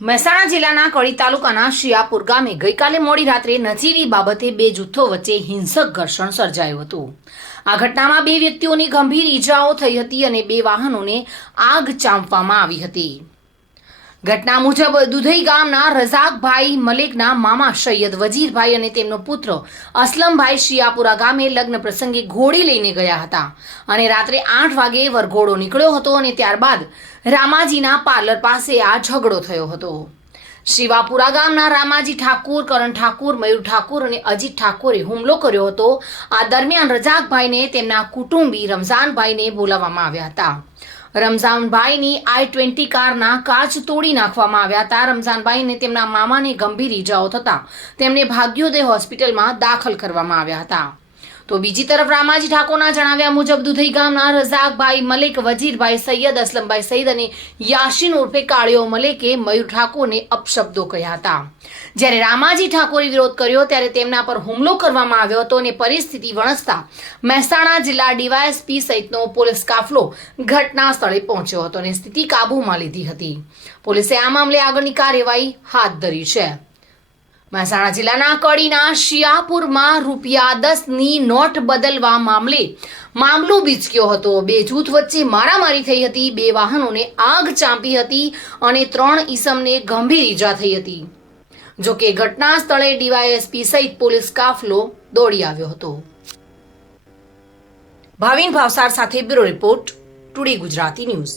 મહેસાણા જિલ્લાના કડી તાલુકાના શિયાપુર ગામે ગઈકાલે મોડી રાત્રે નજીવી બાબતે બે જૂથો વચ્ચે હિંસક ઘર્ષણ સર્જાયું હતું। આ ઘટનામાં બે વ્યક્તિઓની ગંભીર ઈજાઓ થઈ હતી અને બે વાહનોને આગ ચાંપવામાં આવી હતી। ઘટના મુજબ દુધઈ ગામના રઝાકભાઈ મલેકના મામા સૈયદ વજીરભાઈ અને તેમનો પુત્ર અસલમભાઈ શિયાપુરા ગામે લગ્ન પ્રસંગે ઘોડી લઈને ગયા હતા અને રાત્રે 8 વાગે વરઘોડો નીકળ્યો હતો અને ત્યારબાદ રામાજીના પાર્લર પાસે આ ઝઘડો થયો હતો। શિવાપુરા ગામના રામાજી ઠાકુર, કરણ ઠાકુર, મયુર ઠાકુર અને અજીત ઠાકુરે હુમલો કર્યો હતો। આ દરમિયાન રઝાકભાઈને તેમના કુટુંબી રમઝાનભાઈને બોલાવવામાં આવ્યા હતા। રમઝાનભાઈની i20 કારના કાચ તોડી નાખવામાં આવ્યા હતા। રમઝાનભાઈને તેમના મામાને ગંભીર ઈજાઓ થતા તેમને ભાગ્યોદય હોસ્પિટલમાં દાખલ કરવામાં આવ્યા હતા। તો બીજી તરફ રામાજી ઠાકોરના જણાવ્યા મુજબ દુધઈ ગામના રઝાકભાઈ મલેક, વજીરભાઈ સૈયદ, અસલમભાઈ સૈયદ અને યાસીન ઉર્ફે કાળિયો મલેકે મયુર ઠાકોરને અપશબ્દો કહ્યા હતા। જ્યારે રામાજી ઠાકોરે વિરોધ કર્યો ત્યારે તેમના પર હુમલો કરવામાં આવ્યો હતો અને પરિસ્થિતિ વણસતા મહેસાણા જિલ્લા ડીવાયએસપી સહિતનો પોલીસ કાફલો ઘટના સ્થળે પહોંચ્યો હતો અને સ્થિતિ કાબૂમાં લીધી હતી। પોલીસે આ મામલે આગળની કાર્યવાહી હાથ ધરી છે। મહેસાણા જિલ્લાના કડીના શિયાપુરમાં ₹10ની નોટ બદલવા મામલો બીચક્યો હતો। બે જૂથ વચ્ચે મારામારી થઈ હતી, બે વાહનોને આગ ચાંપી હતી અને 3 ઈસમને ગંભીર ઈજા થઈ હતી। જો કે ઘટના સ્થળે ડીવાયએસપી સહિત પોલીસ કાફલો દોડી આવ્યો હતો। ભાવિન ભાવસાર સાથે bureau report, today Gujarati news.